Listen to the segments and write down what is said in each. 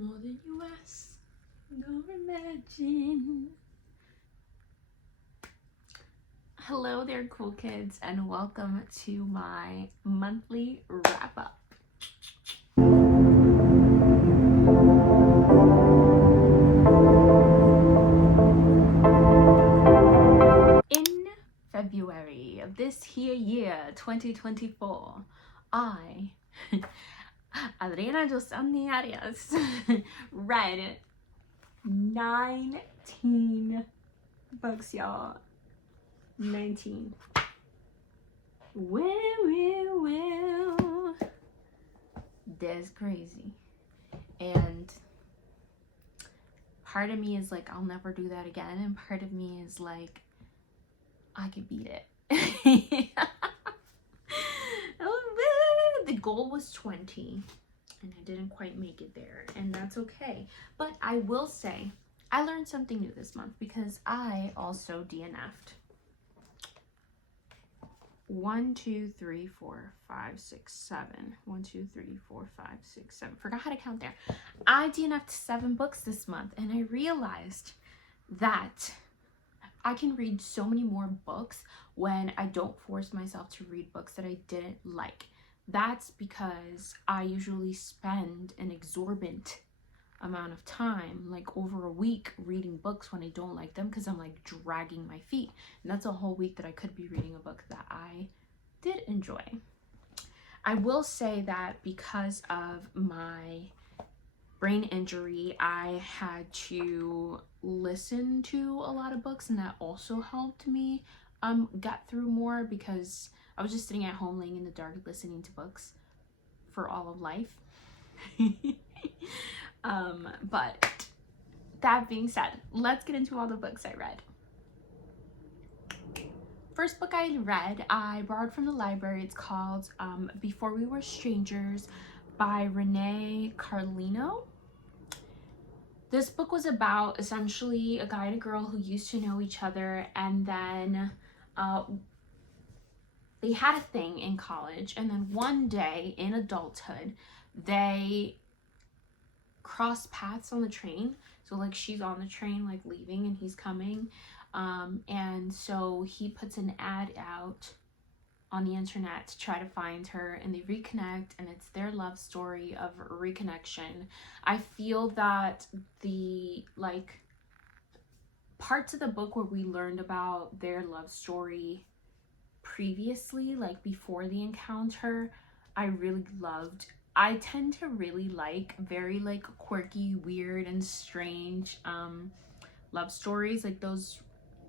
more than you ask nor imagine. Hello there, cool kids, and welcome to my monthly wrap-up. In February of this here year, 2024, I, Adriana Josani Arias, read 19 books, y'all. 19. Well. That's crazy. And part of me is like, I'll never do that again. And part of me is like, I could beat it. The goal was 20. And I didn't quite make it there. And that's okay. But I will say, I learned something new this month because I also DNF'd. 1, 2, 3, 4, 5, 6, 7. 1, 2, 3, 4, 5, 6, 7. Forgot how to count there. I DNF'd 7 books this month, and I realized that I can read so many more books when I don't force myself to read books that I didn't like. That's because I usually spend an exorbitant amount of time, like over a week, reading books when I don't like them because I'm like dragging my feet. And that's a whole week that I could be reading a book that I did enjoy. I will say that because of my brain injury, I had to listen to a lot of books, and that also helped me get through more because I was just sitting at home laying in the dark listening to books for all of life. But that being said, let's get into all the books I read. First book I read, I borrowed from the library. It's called Before We Were Strangers by Renee Carlino. This book was about essentially a guy and a girl who used to know each other, and then they had a thing in college, and then one day in adulthood, they cross paths on the train. So like she's on the train like leaving and he's coming, and so he puts an ad out on the internet to try to find her, and they reconnect, and it's their love story of reconnection. I feel that the like parts of the book where we learned about their love story previously, like before the encounter, I really loved. I tend to really like very like quirky, weird, and strange love stories. Like those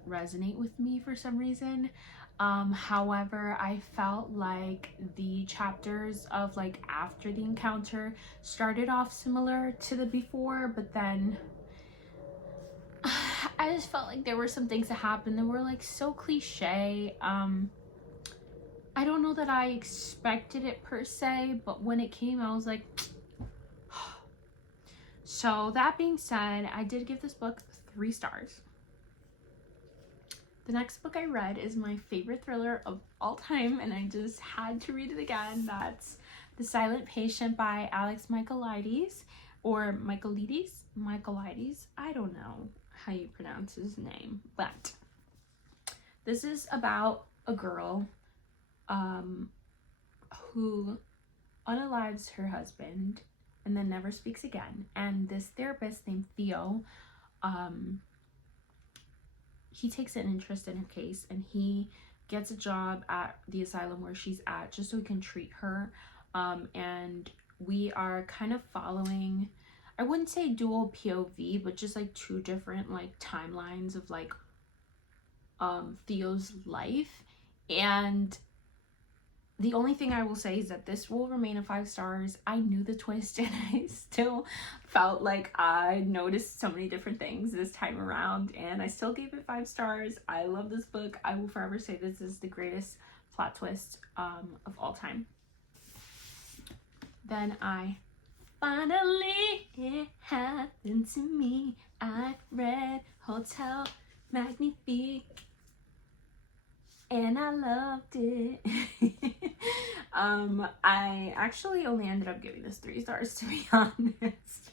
resonate with me for some reason. However, I felt like the chapters of like after the encounter started off similar to the before, but then I just felt like there were some things that happened that were like so cliche. I don't know that I expected it per se, but when it came, I was like, so that being said, I did give this book 3 stars. The next book I read is my favorite thriller of all time, and I just had to read it again. That's The Silent Patient by Alex Michaelides, or Michaelides. I don't know how you pronounce his name, but this is about a girl who unalives her husband and then never speaks again. And this therapist named Theo, he takes an interest in her case, and he gets a job at the asylum where she's at just so he can treat her. And we are kind of following, I wouldn't say dual POV, but just like 2 different like timelines of like Theo's life. And the only thing I will say is that this will remain a 5 stars. I knew the twist, and I still felt like I noticed so many different things this time around, and I still gave it 5 stars. I love this book. I will forever say this is the greatest plot twist of all time. Then finally, it happened to me. I read Hotel Magnifique, and I loved it. I actually only ended up giving this 3 stars, to be honest.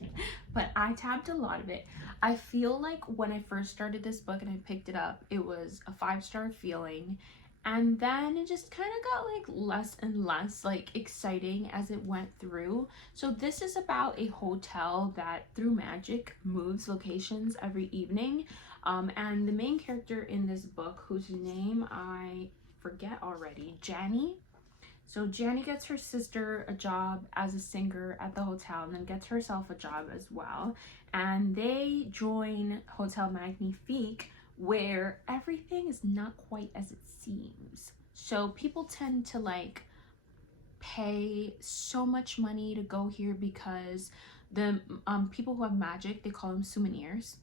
but I tabbed a lot of it. I feel like when I first started this book and I picked it up, it was a 5-star feeling. And then it just kind of got like less and less like exciting as it went through. So this is about a hotel that through magic moves locations every evening. And the main character in this book, whose name I forget already, Janny. So Janny gets her sister a job as a singer at the hotel and then gets herself a job as well. And they join Hotel Magnifique, where everything is not quite as it seems. So people tend to like pay so much money to go here because the people who have magic, they call them souvenirs.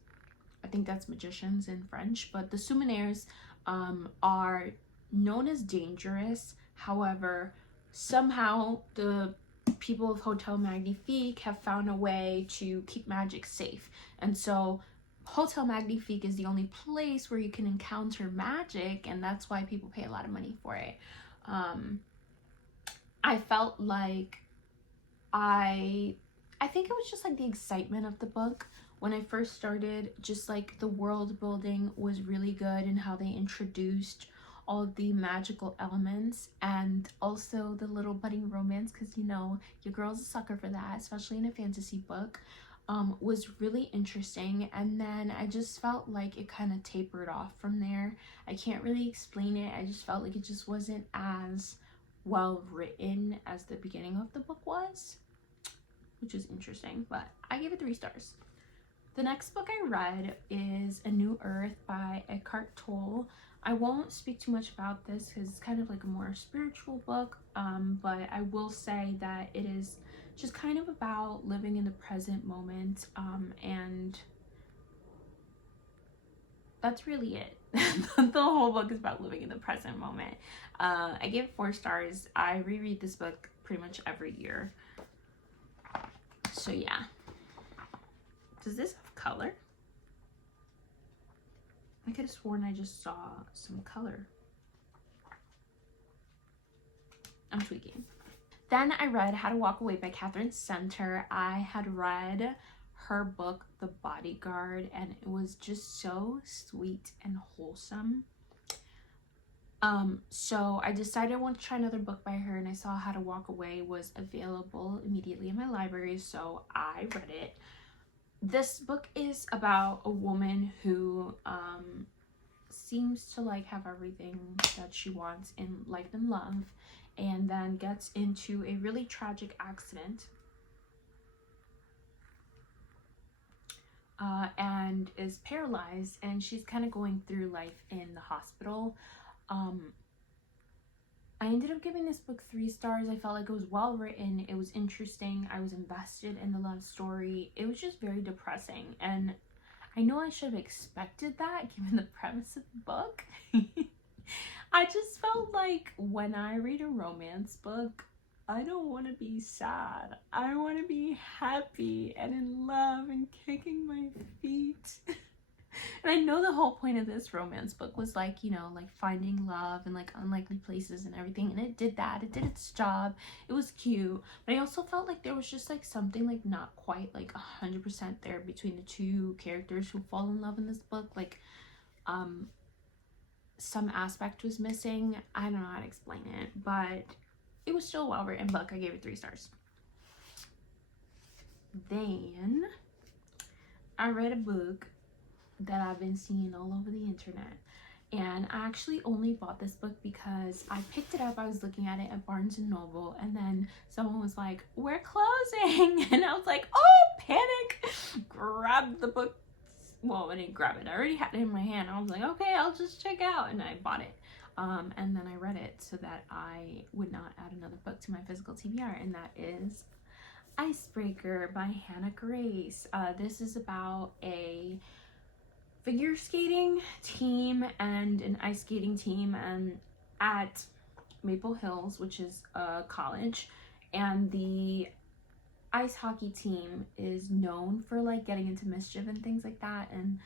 I think that's magicians in French, but the souvenirs are known as dangerous. However, somehow the people of Hotel Magnifique have found a way to keep magic safe. And so Hotel Magnifique is the only place where you can encounter magic, and that's why people pay a lot of money for it. I felt like I think it was just like the excitement of the book. When I first started, just like the world building was really good and how they introduced all of the magical elements and also the little budding romance, because you know your girl's a sucker for that, especially in a fantasy book, was really interesting. And then I just felt like it kind of tapered off from there. I can't really explain it. I just felt like it just wasn't as well written as the beginning of the book was, which is interesting, but I gave it 3 stars. The next book I read is A New Earth by Eckhart Tolle. I won't speak too much about this because it's kind of like a more spiritual book, but I will say that it is just kind of about living in the present moment, and that's really it. The whole book is about living in the present moment. I gave it 4 stars. I reread this book pretty much every year. So yeah. Does this have color? I could have sworn I just saw some color. I'm tweaking. Then I read How to Walk Away by Catherine Center. I had read her book, The Bodyguard, and it was just so sweet and wholesome. So I decided I wanted to try another book by her, and I saw How to Walk Away was available immediately in my library, so I read it. This book is about a woman who seems to like have everything that she wants in life and love, and then gets into a really tragic accident, and is paralyzed, and she's kind of going through life in the hospital. I ended up giving this book 3 stars. I felt like it was well written, it was interesting, I was invested in the love story. It was just very depressing, and I know I should have expected that given the premise of the book. I just felt like when I read a romance book, I don't want to be sad. I want to be happy and in love and kicking my feet. And I know the whole point of this romance book was like, you know, like finding love and like unlikely places and everything. And it did that. It did its job. It was cute. But I also felt like there was just like something like not quite like 100% there between the 2 characters who fall in love in this book. Like, some aspect was missing. I don't know how to explain it, but it was still a well-written book. I gave it 3 stars. Then I read a book that I've been seeing all over the internet, and I actually only bought this book because I picked it up. I was looking at it at Barnes and Noble, and then someone was like, "We're closing," and I was like, "Oh, panic!" Grabbed the book. Well, I didn't grab it. I already had it in my hand. I was like, "Okay, I'll just check out," and I bought it. And then I read it so that I would not add another book to my physical TBR, and that is Icebreaker by Hannah Grace. This is about a figure skating team and an ice skating team at Maple Hills, which is a college, and the ice hockey team is known for like getting into mischief and things like that, and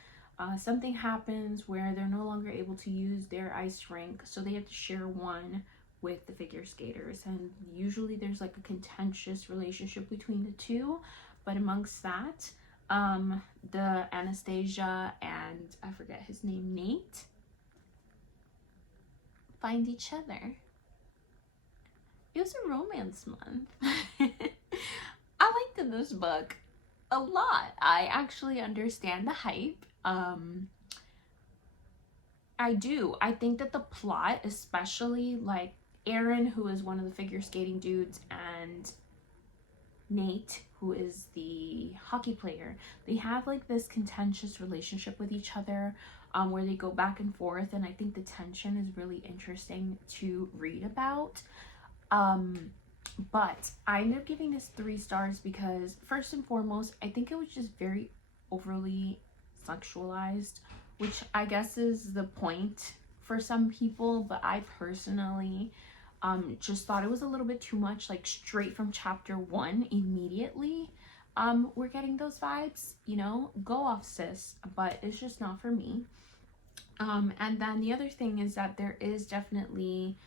something happens where they're no longer able to use their ice rink, so they have to share one with the figure skaters, and usually there's like a contentious relationship between the 2, but amongst that, The Anastasia and I forget his name, Nate, find each other. It was a romance month. I liked this book a lot. I actually understand the hype. I do. I think that the plot, especially like Aaron, who is one of the figure skating dudes, and Nate, who is the hockey player, they have like this contentious relationship with each other, where they go back and forth, and I think the tension is really interesting to read about. But I ended up giving this 3 stars because, first and foremost, I think it was just very overly sexualized, which I guess is the point for some people, but I personally just thought it was a little bit too much, like straight from chapter 1 immediately. We're getting those vibes, you know, go off, sis, but it's just not for me. And then the other thing is that there is definitely,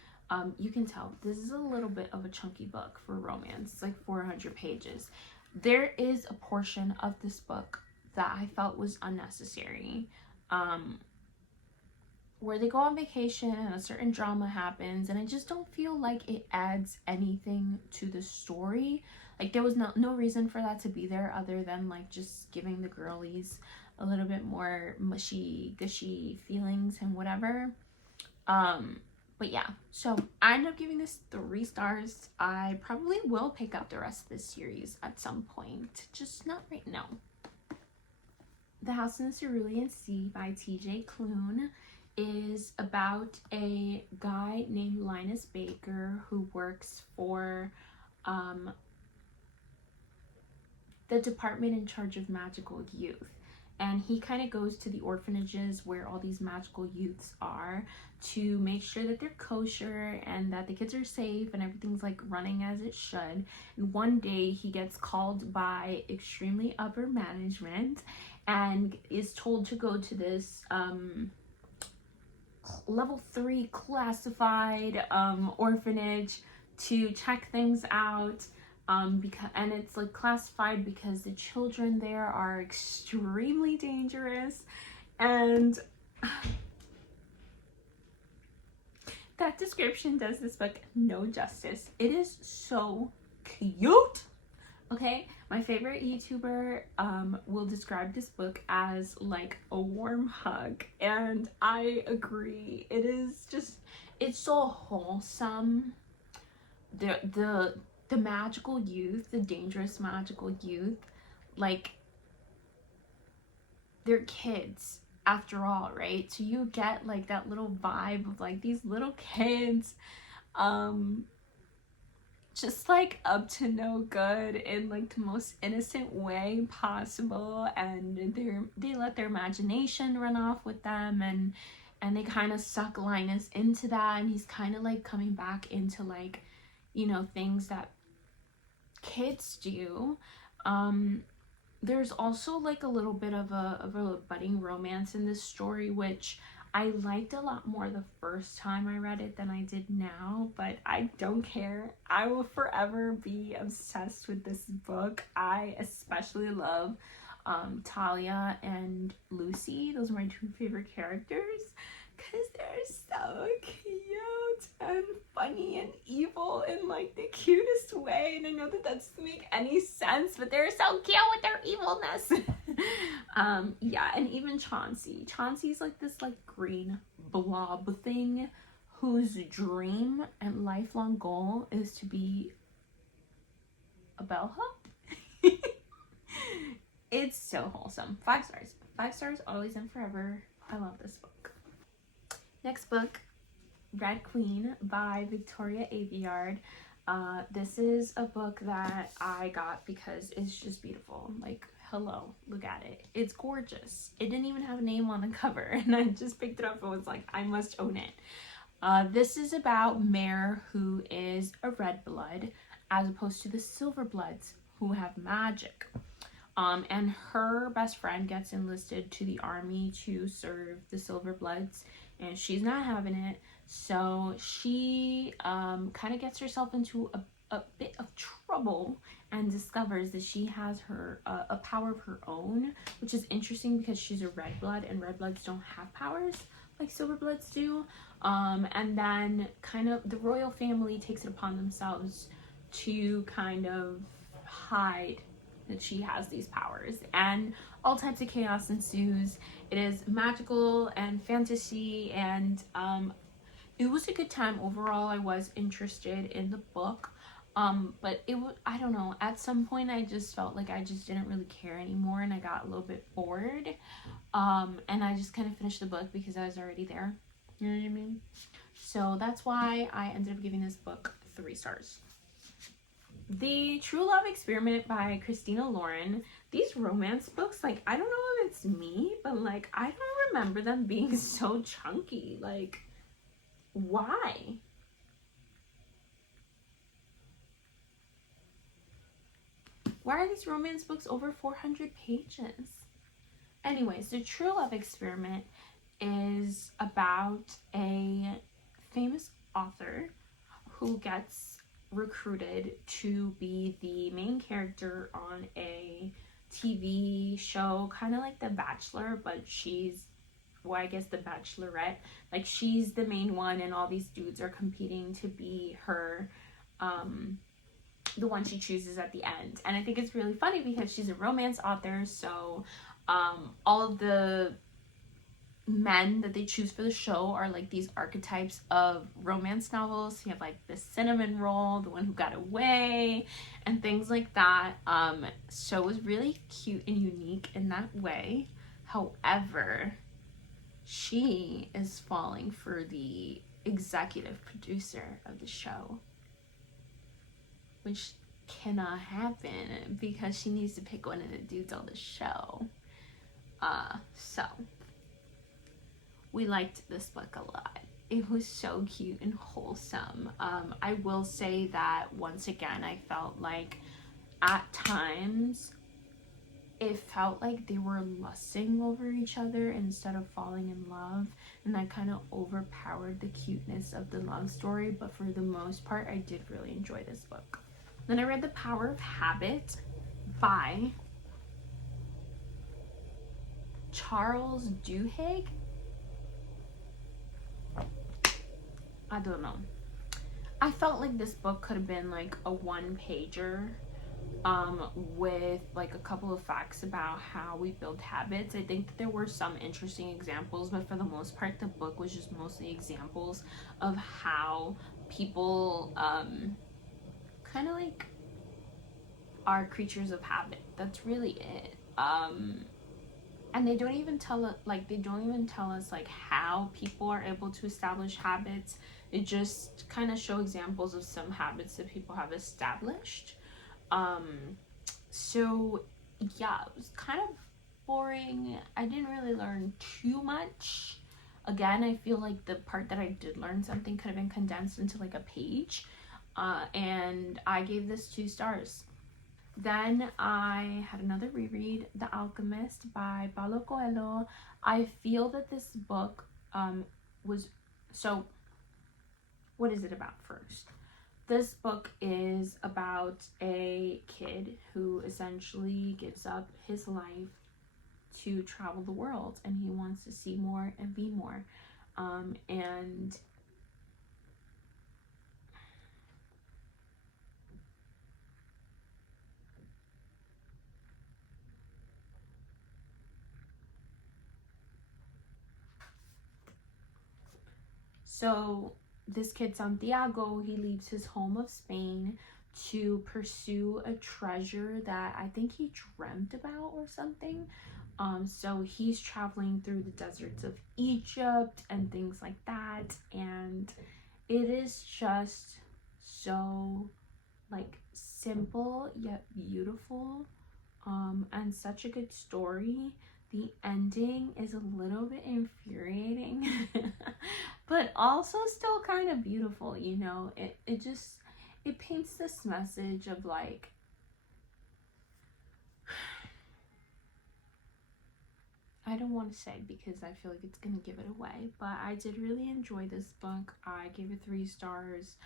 you can tell this is a little bit of a chunky book for romance. It's like 400 pages. There is a portion of this book that I felt was unnecessary, where they go on vacation and a certain drama happens, and I just don't feel like it adds anything to the story. Like there was no reason for that to be there other than like just giving the girlies a little bit more mushy gushy feelings and whatever. But yeah, so I ended up giving this 3 stars. I probably will pick up the rest of this series at some point, just not right now. The House in the Cerulean Sea by TJ Klune is about a guy named Linus Baker who works for the department in charge of magical youth. And he kind of goes to the orphanages where all these magical youths are to make sure that they're kosher and that the kids are safe and everything's like running as it should. And one day he gets called by extremely upper management and is told to go to this level 3 classified orphanage to check things out. And it's like classified because the children there are extremely dangerous, and that description does this book no justice. It is so cute. Okay, my favorite YouTuber will describe this book as like a warm hug, and I agree. It is just, it's so wholesome. The magical youth, the dangerous magical youth, like they're kids after all, right? So you get like that little vibe of like these little kids, just like up to no good in like the most innocent way possible, and they let their imagination run off with them, and they kind of suck Linus into that, and he's kind of like coming back into like, you know, things that kids do. There's also like a little bit of a budding romance in this story, which I liked a lot more the first time I read it than I did now, but I don't care. I will forever be obsessed with this book. I especially love Talia and Lucy. Those are my 2 favorite characters because they're so cute and funny and evil in like the cutest way. And I know that doesn't make any sense, but they're so cute with their evilness. Yeah, and even Chauncey's like this like green blob thing whose dream and lifelong goal is to be a bellhop. It's so wholesome. 5 stars. 5 stars always and forever. I love this book. Next book, Red Queen by Victoria Aveyard. This is a book that I got because it's just beautiful. Like, hello, look at it. It's gorgeous. It didn't even have a name on the cover, and I just picked it up and was like, I must own it. This is about Mare, who is a red blood, as opposed to the silver bloods who have magic. And her best friend gets enlisted to the army to serve the silver bloods, and she's not having it. So she kind of gets herself into a bit of trouble and discovers that she has a power of her own, which is interesting because she's a red blood and red bloods don't have powers like silver bloods do. And then kind of the royal family takes it upon themselves to kind of hide that she has these powers, and all types of chaos ensues. It is magical and fantasy, and it was a good time overall. I was interested in the book, but it was, I don't know, at some point I just felt like I just didn't really care anymore, and I got a little bit bored, and I just kind of finished the book because I was already there, you know what I mean? So that's why I ended up giving this book 3 stars. The True Love Experiment by Christina Lauren. These romance books, like, I don't know if it's me, but like, I don't remember them being so chunky. Like, why? Why are these romance books over 400 pages? Anyways, the True Love Experiment is about a famous author who gets recruited to be the main character on a TV show, kind of like The Bachelor, but she's, well, I guess The Bachelorette. Like, she's the main one, and all these dudes are competing to be her, the one she chooses at the end. And I think it's really funny because she's a romance author, so all of the men that they choose for the show are like these archetypes of romance novels. You have like the cinnamon roll, the one who got away, and things like that. So it was really cute and unique in that way. However, she is falling for the executive producer of the show, which cannot happen because she needs to pick one of the dudes on the show. So we liked this book a lot. It was so cute and wholesome. I will say that once again, I felt like at times it felt like they were lusting over each other instead of falling in love, and that kind of overpowered the cuteness of the love story. But for the most part, I did really enjoy this book. Then I read The Power of Habit by Charles Duhigg. I don't know. I felt like this book could have been like a 1-pager with like a couple of facts about how we build habits. I think that there were some interesting examples, but for the most part the book was just mostly examples of how people kind of like are creatures of habit. That's really it. And they don't even tell us like how people are able to establish habits. It just kind of show examples of some habits that people have established. So yeah, it was kind of boring. I didn't really learn too much. Again, I feel like the part that I did learn something could have been condensed into like a page. And I gave this 2 stars. Then I had another reread, The Alchemist by Paulo Coelho. I feel that this book was, so what is it about first? This book is about a kid who essentially gives up his life to travel the world, and he wants to see more and be more. And so this kid Santiago, he leaves his home of Spain to pursue a treasure that I think he dreamt about or something. So he's traveling through the deserts of Egypt and things like that, and it is just so like simple yet beautiful, and such a good story. The ending is a little bit infuriating, but also still kind of beautiful, you know. It paints this message of like, I don't want to say because I feel like it's gonna give it away, but I did really enjoy this book. I gave it 3 stars.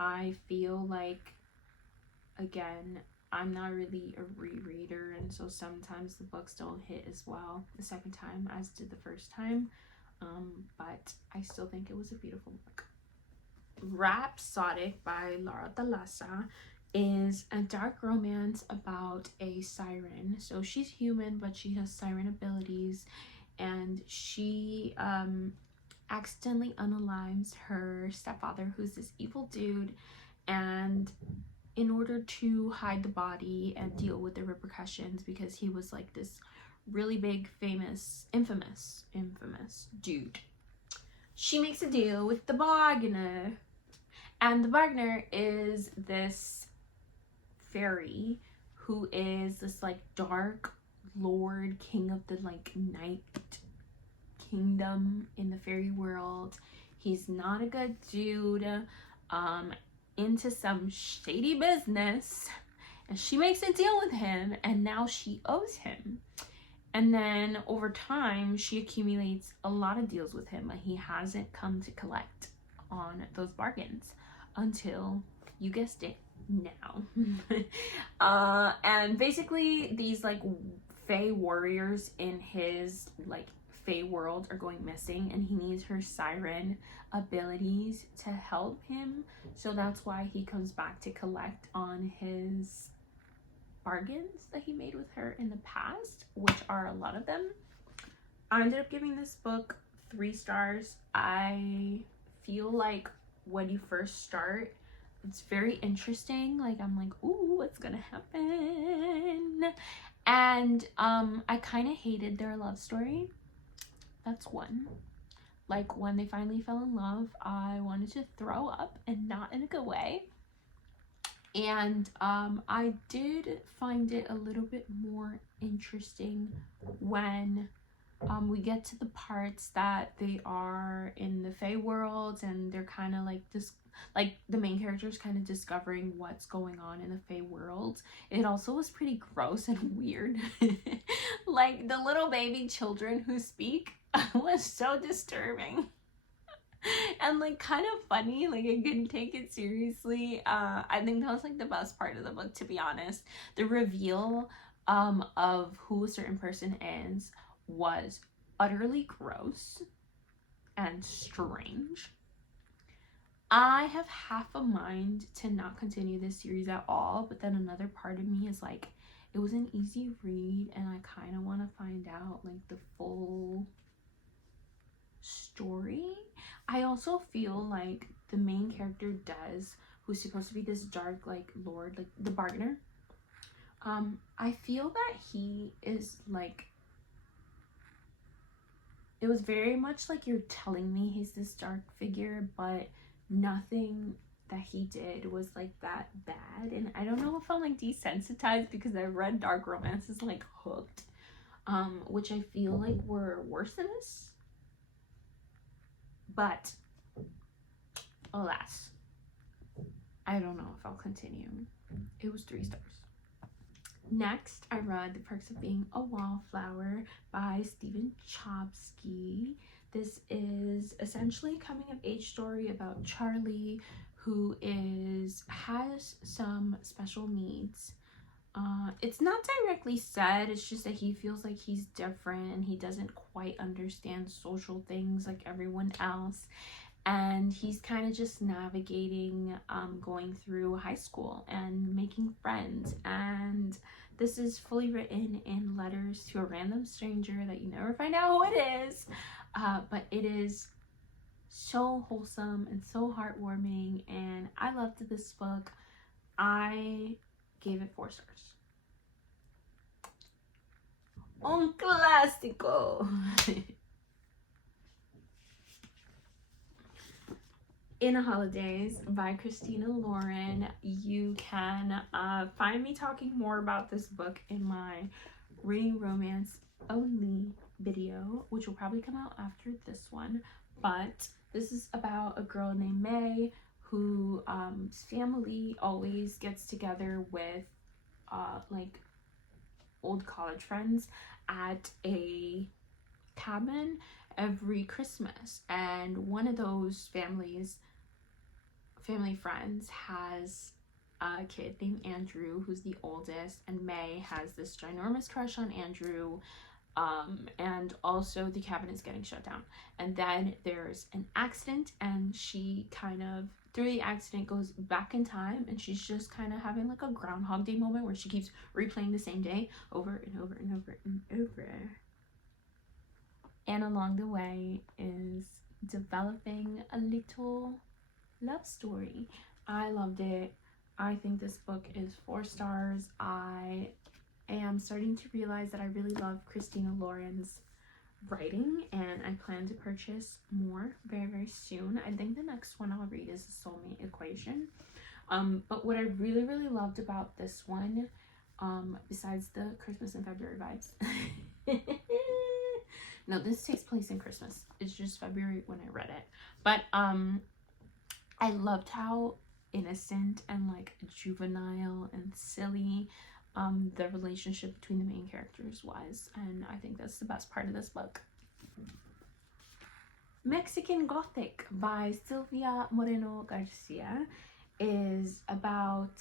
I feel like, again, I'm not really a rereader, and so sometimes the books don't hit as well the second time as did the first time. But I still think it was a beautiful book. Rhapsodic by Laura Thalassa is a dark romance about a siren. So she's human, but she has siren abilities, and she accidentally unalives her stepfather, who's this evil dude, and in order to hide the body and deal with the repercussions, because he was like this really big, famous, infamous dude, she makes a deal with the bargainer. And the bargainer is this fairy who is this like dark lord, king of the like night kingdom in the fairy world. He's not a good dude, into some shady business, and she makes a deal with him, and now she owes him. And then over time she accumulates a lot of deals with him, but he hasn't come to collect on those bargains until, you guessed it, now. And basically these like fae warriors in his like fae world are going missing, and he needs her siren abilities to help him. So that's why he comes back to collect on his bargains that he made with her in the past, which are a lot of them. I ended up giving this book 3 stars. I feel like when you first start, it's very interesting. Like, I'm like, ooh, what's gonna happen? And I kind of hated their love story. That's one. Like, when they finally fell in love, I wanted to throw up, and not in a good way. And I did find it a little bit more interesting when we get to the parts that they are in the Fae world, and they're kind of like this, like the main character's kind of discovering what's going on in the Fae world. It also was pretty gross and weird. Like, the little baby children who speak was so disturbing. And like kind of funny. Like, I couldn't take it seriously. I think that was like the best part of the book, to be honest. The reveal of who a certain person is was utterly gross and strange. I have half a mind to not continue this series at all, but then another part of me is like, it was an easy read, and I kind of want to find out like the full story. I also feel like the main character Des, who's supposed to be this dark like lord, like the bargainer, I feel that he is like, it was very much like you're telling me he's this dark figure, but nothing that he did was like that bad. And I don't know if I'm like desensitized because I read dark romances like Hooked, which I feel like were worse than this. But alas, I don't know if I'll continue. It was 3 stars. Next, I read The Perks of Being a Wallflower by Stephen Chbosky. This is essentially a coming of age story about Charlie, who has some special needs. It's not directly said, it's just that he feels like he's different and he doesn't quite understand social things like everyone else. And he's kind of just navigating going through high school and making friends. And this is fully written in letters to a random stranger that you never find out who it is. But it is so wholesome and so heartwarming, and I loved this book. I gave it 4 stars. Un clásico. Inner Holidays by Christina Lauren. You can find me talking more about this book in my reading romance only video, which will probably come out after this one. But this is about a girl named May who family always gets together with like old college friends at a cabin every Christmas, and one of those family friends has a kid named Andrew, who's the oldest, and May has this ginormous crush on Andrew. And also the cabinet's getting shut down. And then there's an accident, and she kind of, through the accident, goes back in time, and she's just kind of having like a Groundhog Day moment where she keeps replaying the same day over and over and over and over. And along the way is developing a little love story. I loved it. I think this book is 4 stars. I am starting to realize that I really love Christina Lauren's writing, and I plan to purchase more very, very soon. I think the next one I'll read is The Soulmate Equation. But what I really, really loved about this one, besides the Christmas and February vibes, no, this takes place in Christmas. It's just February when I read it. But I loved how innocent and like juvenile and silly the relationship between the main characters was, and I think that's the best part of this book. Mexican Gothic by Silvia Moreno Garcia is about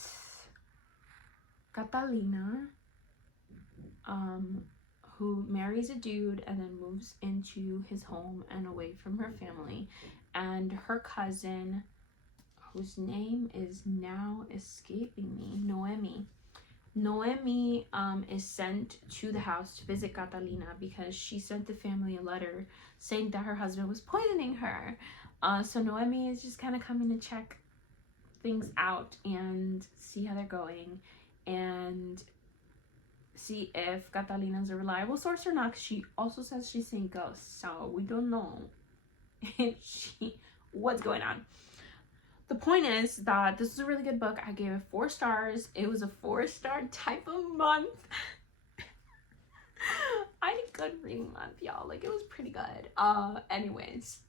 Catalina, who marries a dude and then moves into his home and away from her family, and her cousin, whose name is now escaping me, Noemi is sent to the house to visit Catalina because she sent the family a letter saying that her husband was poisoning her. So Noemi is just kind of coming to check things out and see how they're going and see if Catalina's a reliable source or not, because she also says she's seeing ghosts, so we don't know what's going on. The point is that this is a really good book. I gave it 4 stars. It was a 4-star type of month. I had a good reading month, y'all. Like, it was pretty good. Anyways,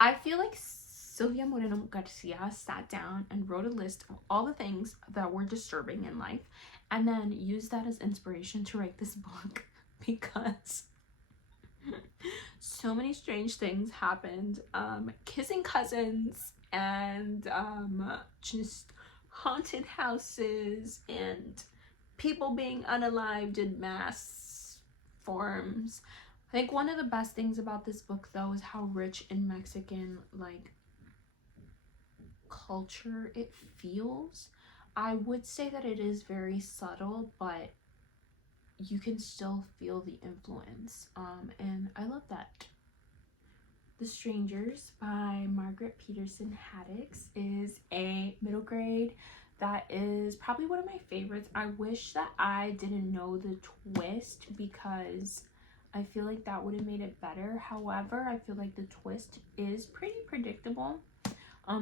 I feel like Silvia Moreno Garcia sat down and wrote a list of all the things that were disturbing in life and then used that as inspiration to write this book, because so many strange things happened. Kissing cousins, and just haunted houses, and people being unalived in mass forms. I think one of the best things about this book, though, is how rich in Mexican like culture it feels. I would say that it is very subtle, but you can still feel the influence, and I love that. The Strangers by Margaret Peterson Haddix is a middle grade that is probably one of my favorites. I wish that I didn't know the twist, because I feel like that would have made it better. However, I feel like the twist is pretty predictable.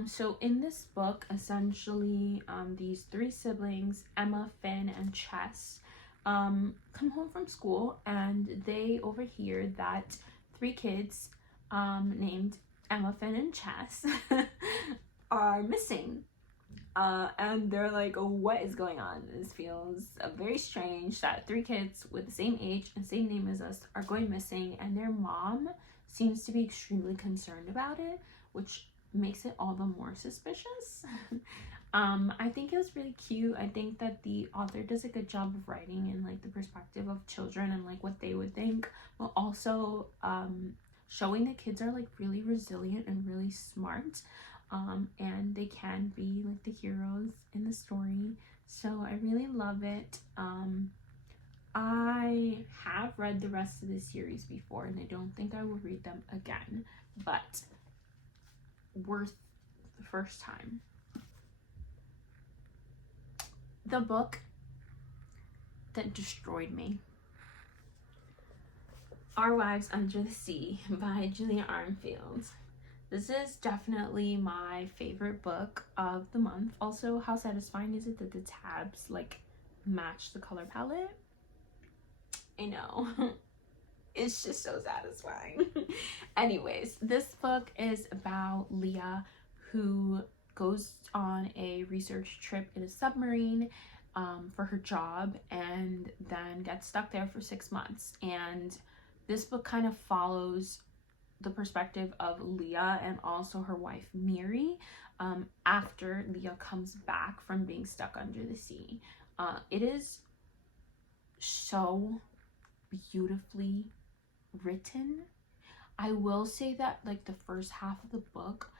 So in this book, essentially, these 3 siblings, Emma, Finn, and Chess, come home from school, and they overhear that 3 kids named Emma, Finn, and Chess are missing. And they're like, oh, what is going on? This feels very strange that 3 kids with the same age and same name as us are going missing, and their mom seems to be extremely concerned about it, which makes it all the more suspicious. I think it was really cute. I think that the author does a good job of writing in like the perspective of children and like what they would think, but also showing that kids are like really resilient and really smart, and they can be like the heroes in the story. So I really love it. I have read the rest of the series before, and I don't think I will read them again, but worth the first time. The book that destroyed me, Our Wives Under the Sea by Julia Armfield. This is definitely my favorite book of the month. Also, how satisfying is it that the tabs like match the color palette? I know. It's just so satisfying. Anyways, this book is about Leah, who goes on a research trip in a submarine for her job, and then gets stuck there for 6 months. And this book kind of follows the perspective of Leah and also her wife Miri, after Leah comes back from being stuck under the sea. It is so beautifully written. I will say that like the first half of the book,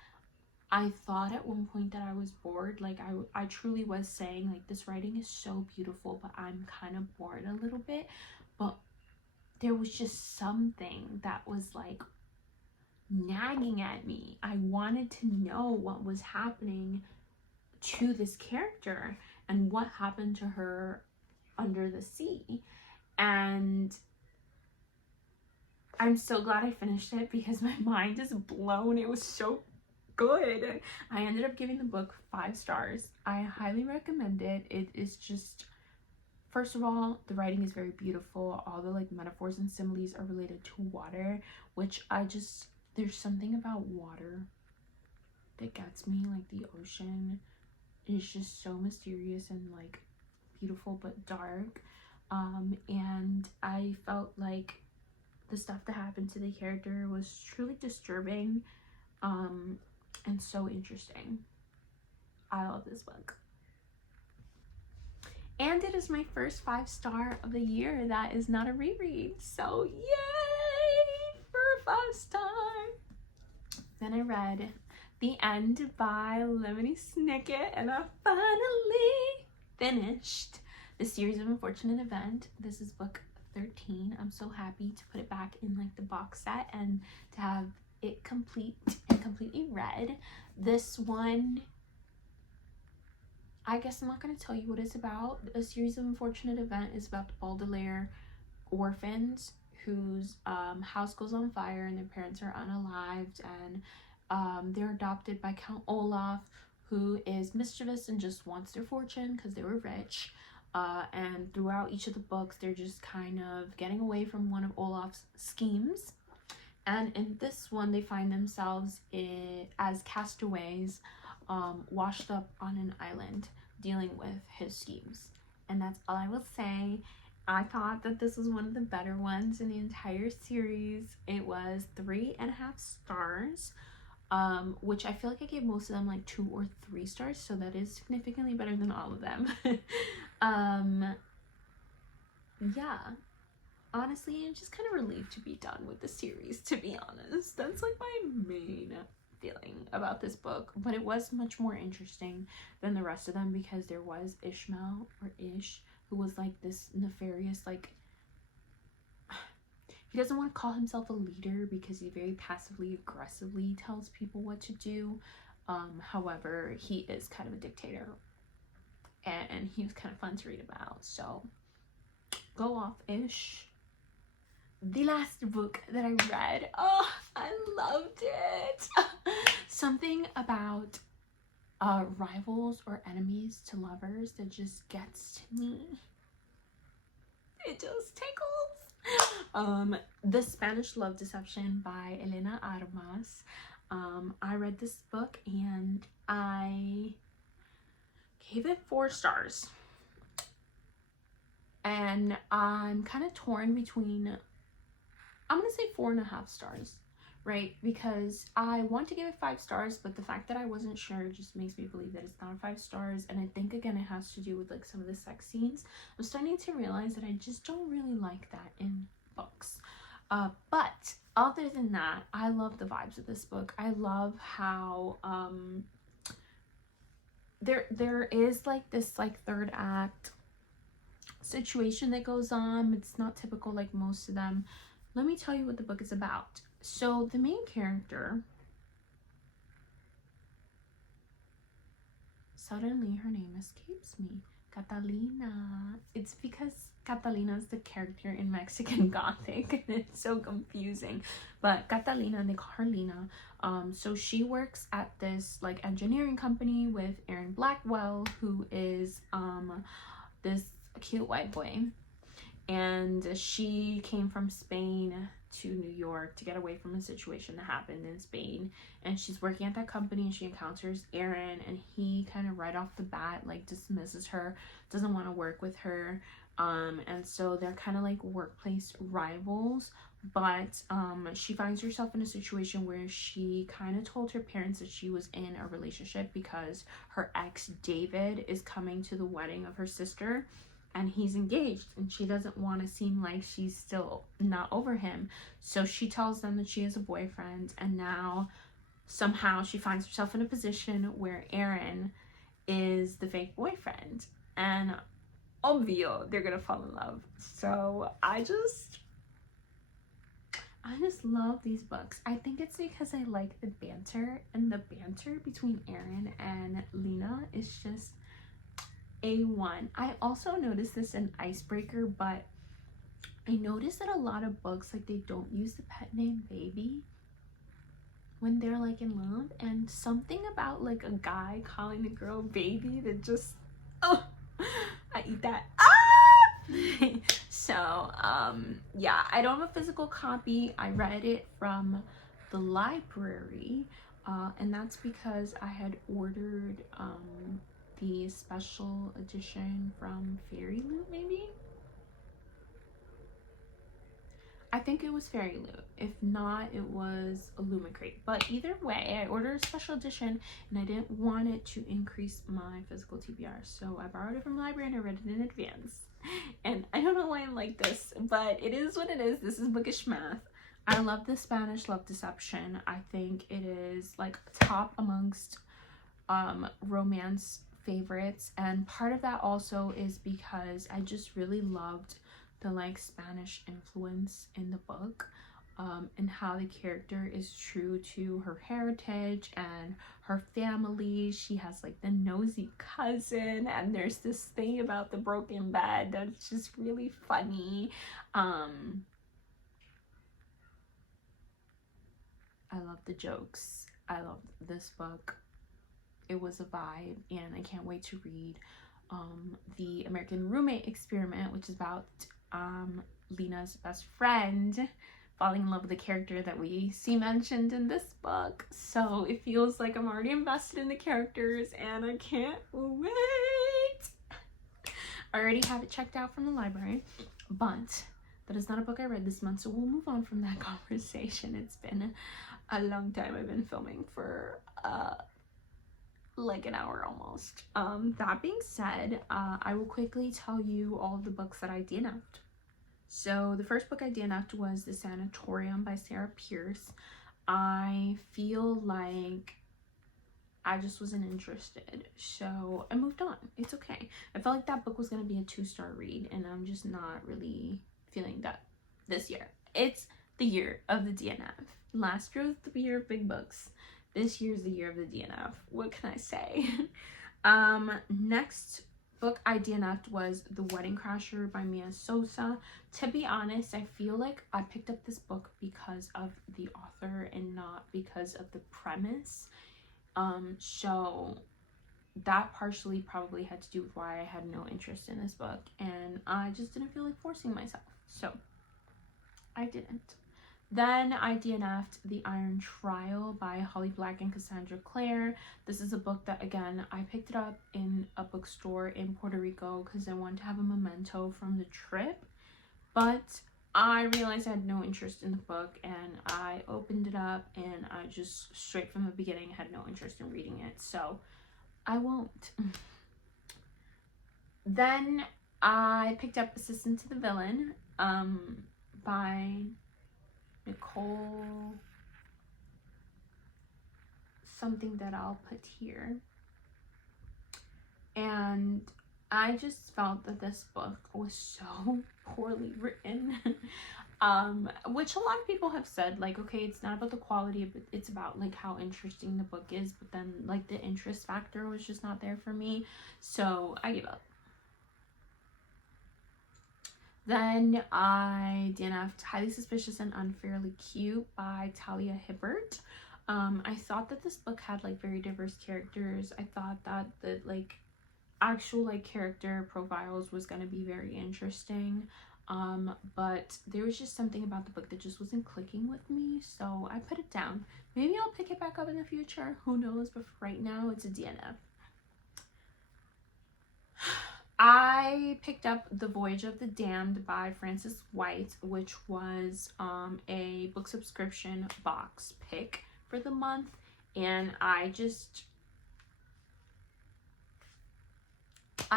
I thought at one point that I was bored. Like I truly was saying like, this writing is so beautiful, but I'm kind of bored a little bit. But there was just something that was like nagging at me. I wanted to know what was happening to this character and what happened to her under the sea. And I'm so glad I finished it because my mind is blown. It was so good. I ended up giving the book 5 stars. I highly recommend it. It is just, first of all, the writing is very beautiful. All the like metaphors and similes are related to water, which there's something about water that gets me. Like the ocean is just so mysterious and like beautiful but dark. And I felt like the stuff that happened to the character was truly disturbing, and so interesting. I love this book. And it is my first 5-star of the year that is not a reread. So yay for a 5-star. Then I read The End by Lemony Snicket, and I finally finished The Series of Unfortunate Event. This is book 13. I'm so happy to put it back in like the box set and to have it complete and completely read. This one, I guess I'm not going to tell you what it's about. A Series of Unfortunate Event is about the Baudelaire orphans whose house goes on fire and their parents are unalived, and they're adopted by Count Olaf, who is mischievous and just wants their fortune because they were rich. And throughout each of the books, they're just kind of getting away from one of Olaf's schemes. And in this one, they find themselves as castaways, washed up on an island, dealing with his schemes. And that's all I will say. I thought that this was one of the better ones in the entire series. It was 3.5 stars. Which I feel like I gave most of them like 2 or 3 stars, so that is significantly better than all of them. Yeah, honestly, I'm just kind of relieved to be done with the series, to be honest. That's like my main feeling about this book, but it was much more interesting than the rest of them because there was Ishmael, or Ish, who was like this nefarious, like, he doesn't want to call himself a leader because he very passively aggressively tells people what to do. However, he is kind of a dictator, and he was kind of fun to read about. So go off, Ish. The last book that I read, oh, I loved it. Something about rivals or enemies to lovers that just gets to me. It just tickles. The Spanish Love Deception by Elena Armas. I read this book and I gave it 4 stars. And I'm kind of torn between, I'm gonna say 4.5 stars, right? Because I want to give it 5 stars, but the fact that I wasn't sure just makes me believe that it's not 5 stars. And I think again it has to do with like some of the sex scenes. I'm starting to realize that I just don't really like that in books. But other than that, I love the vibes of this book. I love how there is like this like 3rd act situation that goes on. It's not typical like most of them. Let me tell you what the book is about. So the main character, suddenly her name escapes me, Catalina. It's because Catalina is the character in Mexican Gothic and it's so confusing. But Catalina, they call her Lina. So she works at this like engineering company with Aaron Blackwell, who is this cute white boy. And she came from Spain to New York to get away from a situation that happened in Spain, and she's working at that company and she encounters Aaron, and he kind of right off the bat like dismisses her, doesn't want to work with her, And so they're kind of like workplace rivals. But she finds herself in a situation where she kind of told her parents that she was in a relationship because her ex David is coming to the wedding of her sister, and he's engaged, and she doesn't want to seem like she's still not over him. So she tells them that she has a boyfriend, and now somehow she finds herself in a position where Aaron is the fake boyfriend, and obvio they're gonna fall in love. So I just love these books. I think it's because I like the banter, and the banter between Aaron and Lena is just A1. I also noticed this in Icebreaker, but I noticed that a lot of books, like, they don't use the pet name baby when they're like in love, and something about like a guy calling a girl baby that just, oh, I eat that. So yeah, I don't have a physical copy. I read it from the library, and that's because I had ordered the special edition from Fairy Loot, maybe. I think it was Fairy Loot. If not, it was Illumicrate. But either way, I ordered a special edition, and I didn't want it to increase my physical TBR. So I borrowed it from the library and I read it in advance. And I don't know why I'm like this, but it is what it is. This is bookish math. I love the Spanish Love Deception. I think it is like top amongst romance favorites. And part of that also is because I just really loved the like Spanish influence in the book, and how the character is true to her heritage and her family. She has like the nosy cousin, and there's this thing about the broken bed that's just really funny. I love the jokes. I love this book. It was a vibe, and I can't wait to read the American Roommate Experiment, which is about Lena's best friend falling in love with the character that we see mentioned in this book. So it feels like I'm already invested in the characters, and I can't wait. I already have it checked out from the library, but that is not a book I read this month, so we'll move on from that conversation. It's been a long time. I've been filming for like an hour almost. That being said, I will quickly tell you all of the books that I DNF'd. So the first book I DNF'd was The Sanatorium by Sarah Pierce. I feel like I just wasn't interested, so I moved on. It's okay. I felt like that book was going to be a 2-star read, and I'm just not really feeling that this year. It's the year of the DNF. Last year was the year of big books. This year's the year of the DNF. What can I say? Next book I DNF'd was The Wedding Crasher by Mia Sosa. To be honest, I feel like I picked up this book because of the author and not because of the premise. So that partially probably had to do with why I had no interest in this book, and I just didn't feel like forcing myself, so I didn't. Then I DNF'd The Iron Trial by Holly Black and Cassandra Clare. This is a book that, again, I picked it up in a bookstore in Puerto Rico because I wanted to have a memento from the trip. But I realized I had no interest in the book, and I opened it up, and I just, straight from the beginning, had no interest in reading it. So I won't. Then I picked up Assistant to the Villain by Nicole something that I'll put here, and I just felt that this book was so poorly written. Which a lot of people have said, like, okay, it's not about the quality, but it's about like how interesting the book is, but then like the interest factor was just not there for me, so I gave up. Then I DNF'd Highly Suspicious and Unfairly Cute by Talia Hibbert. I thought that this book had like very diverse characters. I thought that the like actual like character profiles was going to be very interesting, but there was just something about the book that just wasn't clicking with me, so I put it down. Maybe I'll pick it back up in the future, who knows, but for right now it's a DNF. I picked up The Voyage of the Damned by Frances White, which was a book subscription box pick for the month, and I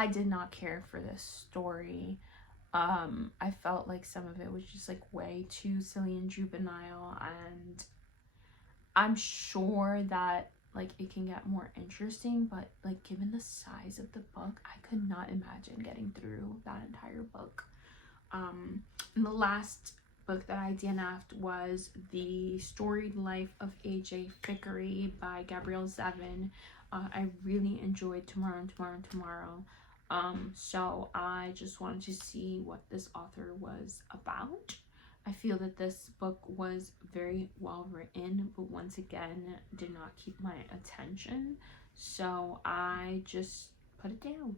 did not care for this story. I felt like some of it was just like way too silly and juvenile, and I'm sure that like it can get more interesting, but like given the size of the book, I could not imagine getting through that entire book. And the last book that I DNF'd was The Storied Life of A.J. Fickery by Gabrielle Zevin. I really enjoyed Tomorrow. So I just wanted to see what this author was about. I feel that this book was very well written, but once again did not keep my attention, so I just put it down.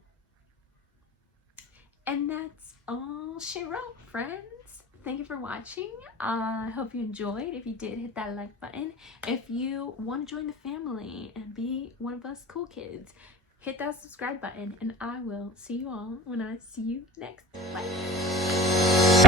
And that's all she wrote, friends. Thank you for watching. I hope you enjoyed. If you did, hit that like button. If you want to join the family and be one of us cool kids, hit that subscribe button, and I will see you all when I see you next. Bye.